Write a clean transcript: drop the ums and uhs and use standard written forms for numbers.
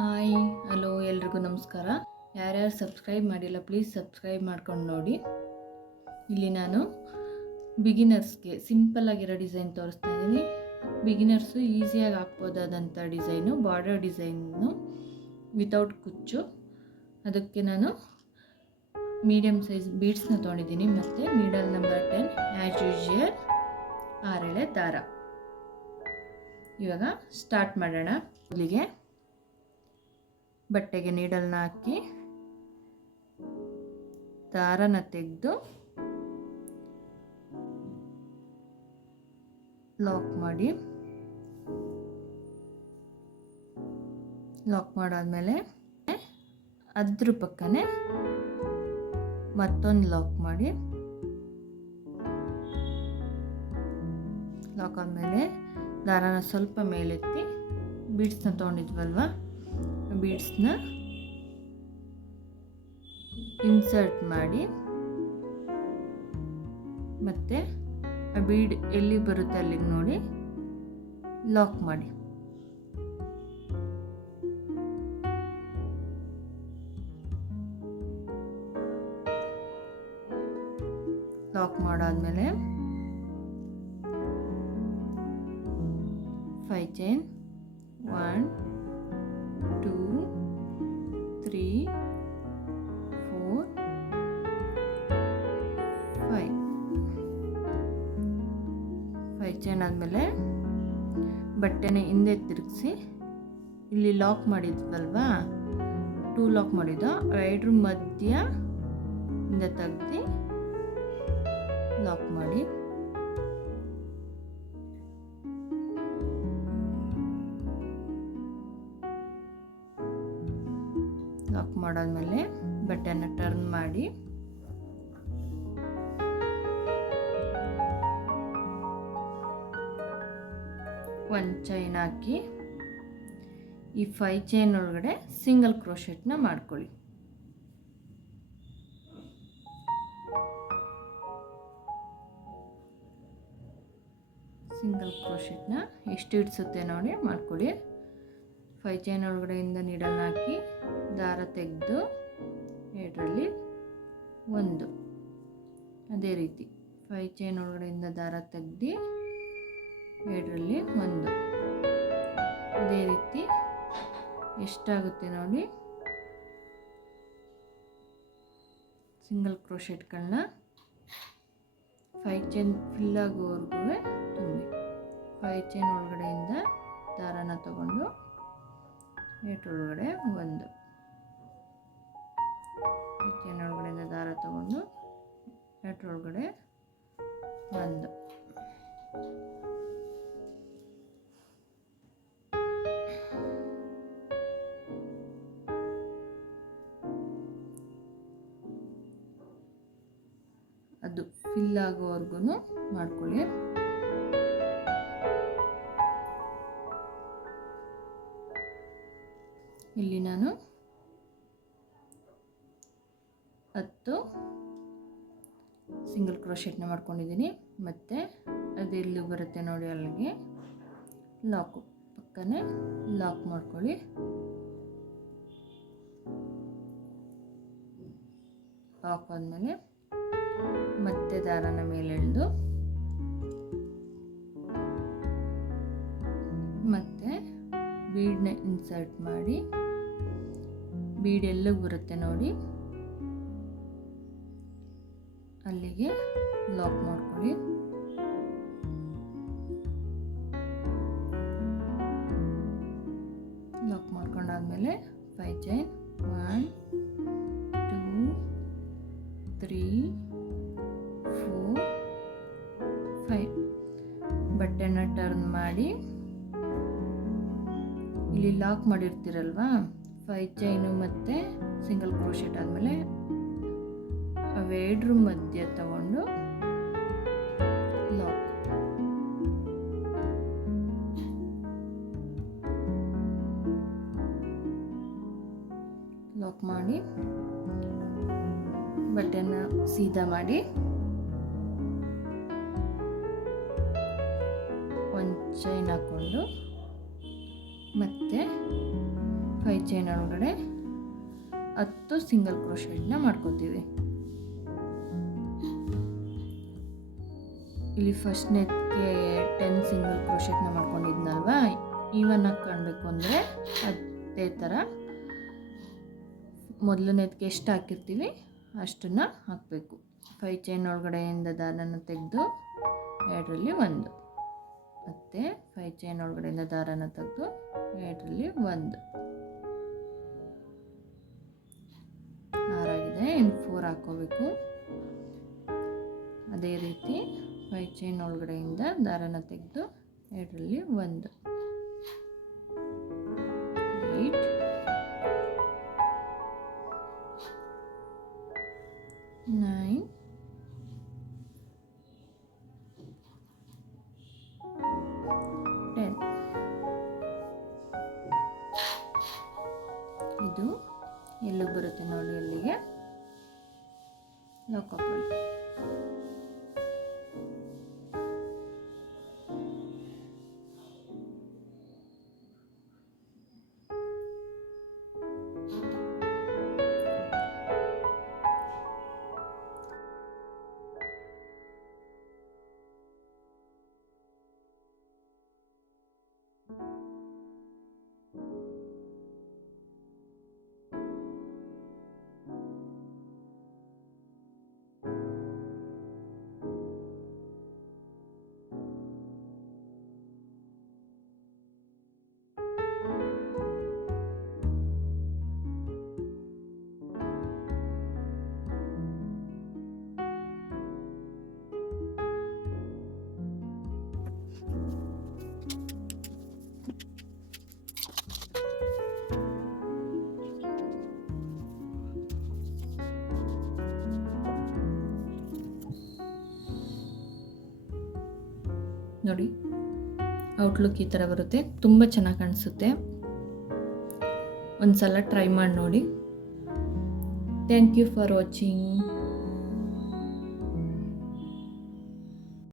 Hi hello ಎಲ್ರಿಗೂ ನಮಸ್ಕಾರ. ಯಾರ್ಯಾರು ಸಬ್ಸ್ಕ್ರೈಬ್ ಮಾಡಿಲ್ಲ ಪ್ಲೀಸ್ ಸಬ್ಸ್ಕ್ರೈಬ್ ಮಾಡ್ಕೊಂಡು ನೋಡಿ. ಇಲ್ಲಿ ನಾನು ಬಿಗಿನರ್ಸ್ಗೆ ಸಿಂಪಲ್ ಆಗಿರೋ ಡಿಸೈನ್ ತೋರಿಸ್ತಾ ಇದ್ದೀನಿ. ಬಿಗಿನರ್ಸು ಈಸಿಯಾಗಿ ಹಾಕ್ಬೋದಾದಂಥ ಡಿಸೈನು, ಬಾರ್ಡರ್ ಡಿಸೈನು ವಿತೌಟ್ ಕುಚ್ಚು. ಅದಕ್ಕೆ ನಾನು ಮೀಡಿಯಮ್ ಸೈಜ್ ಬೀಡ್ಸ್ನ ತೊಗೊಂಡಿದ್ದೀನಿ ಮತ್ತು ನೀಡಲ್ ನಂಬರ್ 10 ಆ್ಯಸ್ ಯೂಶುವಲ್ 6 ಎಳೆ ದಾರ. ಇವಾಗ ಸ್ಟಾರ್ಟ್ ಮಾಡೋಣ. ಮೊದಲಿಗೆ ಬಟ್ಟೆಗೆ ನೀಡಲ್ನ ಹಾಕಿ ದಾರನ ತೆಗೆದು ಲಾಕ್ ಮಾಡಾದ್ಮೇಲೆ ಅದ್ರ ಪಕ್ಕನೆ ಮತ್ತೊಂದು ಲಾಕ್ ಆದಮೇಲೆ ದಾರನ ಸ್ವಲ್ಪ ಮೇಲೆತ್ತಿ ಬೀಡ್ಸ್ನ ತೊಗೊಂಡಿದ್ವಲ್ವ, ಬೀಡ್ಸ್ನ ಇನ್ಸರ್ಟ್ ಮಾಡಿ ಮತ್ತೆ ಆ ಬೀಡ್ ಎಲ್ಲಿ ಬರುತ್ತೆ ಅಲ್ಲಿಗೆ ನೋಡಿ ಲಾಕ್ ಮಾಡಿ. ಲಾಕ್ ಮಾಡಾದ್ಮೇಲೆ 5 ಚೈನ್ 1 2 3 4 5 ಚೈನ್ ಆದಮೇಲೆ ಬಟ್ಟೆನ ಹಿಂದೆ ತಿರುಗಿಸಿ ಇಲ್ಲಿ ಲಾಕ್ ಮಾಡಿದ್ವಲ್ವಾ, 2 ಲಾಕ್ ಮಾಡಿದ್ದು ಎರಡರ ಮಧ್ಯ ಇಂದ ತೆಗ್ದು ಲಾಕ್ ಮಾಡಿ. ಲಾಕ್ ಮಾಡಾದ್ಮೇಲೆ ಬಟ್ಟೆನ ಟರ್ನ್ ಮಾಡಿ ಒಂದು ಚೈನ್ ಹಾಕಿ ಈ 5 ಚೈನ್ ಒಳಗಡೆ ಸಿಂಗಲ್ ಕ್ರೋಶೆಟ್ನ ಮಾಡ್ಕೊಳ್ಳಿ. ಸಿಂಗಲ್ ಕ್ರೋಶೆಟ್ನ ಎಷ್ಟು ಹಿಡಿಸುತ್ತೆ ನೋಡಿ ಮಾಡ್ಕೊಳ್ಳಿ. 5 ಚೈನ್ ಒಳಗಡೆಯಿಂದ ನೀಡಲ್ನ ಹಾಕಿ ದಾರ ತೆಗೆದು ಎರಡರಲ್ಲಿ 1, ಅದೇ ರೀತಿ 5 ಚೈನ್ ಒಳಗಡೆಯಿಂದ ದಾರ ತೆಗ್ದು ಎರಡರಲ್ಲಿ 1, ಅದೇ ರೀತಿ ಎಷ್ಟಾಗುತ್ತೆ ನೋಡಿ ಸಿಂಗಲ್ ಕ್ರೋಶೆಟ್ಗಳನ್ನ 5 ಚೈನ್ ಫಿಲ್ ಆಗೋವರೆಗೂ ತುಂಬಿ 5 ಚೈನ್ ಒಳಗಡೆಯಿಂದ ದಾರನ ತಗೊಂಡು ಎರಡರೊಳಗಡೆ 1, 5 ಚೈನ್ ಒಳಗಡೆಯಿಂದ ದಾರ ತಗೊಂಡು ಎರಡರೊಳಗಡೆ 1. ಅದು ಫಿಲ್ ಆಗೋವರೆಗೂ ಮಾಡ್ಕೊಳ್ಳಿ. ಇಲ್ಲಿ ನಾನು 10 ಸಿಂಗಲ್ ಕ್ರೋಶೆಟ್ನ ಮಾಡ್ಕೊಂಡಿದ್ದೀನಿ. ಮತ್ತು ಅದೆಲ್ಲಿ ಬರುತ್ತೆ ನೋಡಿ ಅಲ್ಲಿಗೆ ಲಾಕು ಪಕ್ಕನೆ ಲಾಕ್ ಮಾಡ್ಕೊಳ್ಳಿ. ಲಾಕ್ ಆದಮೇಲೆ ಮತ್ತೆ ದಾರನ ಮೇಲೆ ಎಳೆದು ಮತ್ತೆ ಬೀಡ್ನ ಇನ್ಸರ್ಟ್ ಮಾಡಿ ಬೀಡ್ ಎಲ್ಲಿಗೆ ಬರುತ್ತೆ ನೋಡಿ ಅಲ್ಲಿಗೆ ಲಾಕ್ ಮಾಡ್ಕೊಳ್ಳಿ. ಲಾಕ್ ಮಾಡ್ಕೊಂಡಾದ್ಮೇಲೆ 5 ಚೈನ್ 1 2 3 4 5 ಬಟ್ಟೆನ ಟರ್ನ್ ಮಾಡಿ ಇಲ್ಲಿ ಲಾಕ್ ಮಾಡಿರ್ತೀರಲ್ವಾ, 5 ಚೈನು ಮತ್ತು ಸಿಂಗಲ್ ಕ್ರೋಶೆಟ್ ಆದಮೇಲೆ ಅವೆರಡರ ಮಧ್ಯ ತಗೊಂಡು ಲಾಕ್ ಮಾಡಿ ಬಟ್ಟೆನ ಸೀದಾ ಮಾಡಿ ಒಂದು ಚೈನ್ ಹಾಕ್ಕೊಂಡು ಮತ್ತೆ 5 ಚೈನ್ ಒಳಗಡೆ 10 ಸಿಂಗಲ್ ಕ್ರೋಶೆಟ್ನ ಮಾಡ್ಕೋತೀವಿ. ಇಲ್ಲಿ ಫಸ್ಟ್ ನೆಟ್ಗೆ 10 ಸಿಂಗಲ್ ಕ್ರೋಶೆಟ್ನ ಮಾಡ್ಕೊಂಡಿದ್ನಲ್ವ, ಈವನ್ ಆಗಿ ಕಾಣಬೇಕು ಅಂದರೆ ಅದೇ ಥರ ಮೊದಲು ನೆಟ್ಗೆ ಎಷ್ಟು ಹಾಕಿರ್ತೀವಿ ಅಷ್ಟನ್ನು ಹಾಕಬೇಕು. 5 ಚೈನ್ ಒಳಗಡೆಯಿಂದ ದಾರನ ತೆಗೆದು 2ರಲ್ಲಿ 1, ಮತ್ತು 5 ಚೈನ್ ಒಳಗಡೆಯಿಂದ ದಾರನ ತೆಗೆದು 2ರಲ್ಲಿ 1, 6 ಆಗಿದೆ. ಇನ್ನು 4 ಹಾಕ್ಕೋಬೇಕು. ಅದೇ ರೀತಿ 5 ಚೈನ್ ಒಳಗಡೆಯಿಂದ ದಾರನ ತೆಗೆದು 2ರಲ್ಲಿ 1, 8, 9, 10. ಇದು ಎಲ್ಲಿಗೆ ಬರುತ್ತೆ ನೋಡಿ, ಅಲ್ಲಿಗೆ ಲಾಕ್ ಹಾಕೊಳ್ಳಿ. ನೋಡಿ, ಔಟ್ಲುಕ್ ಈ ಥರ ಬರುತ್ತೆ. ತುಂಬ ಚೆನ್ನಾಗಿ ಕಾಣಿಸುತ್ತೆ. ಒಂದು ಸಲ ಟ್ರೈ ಮಾಡಿ ನೋಡಿ. Thank you for watching.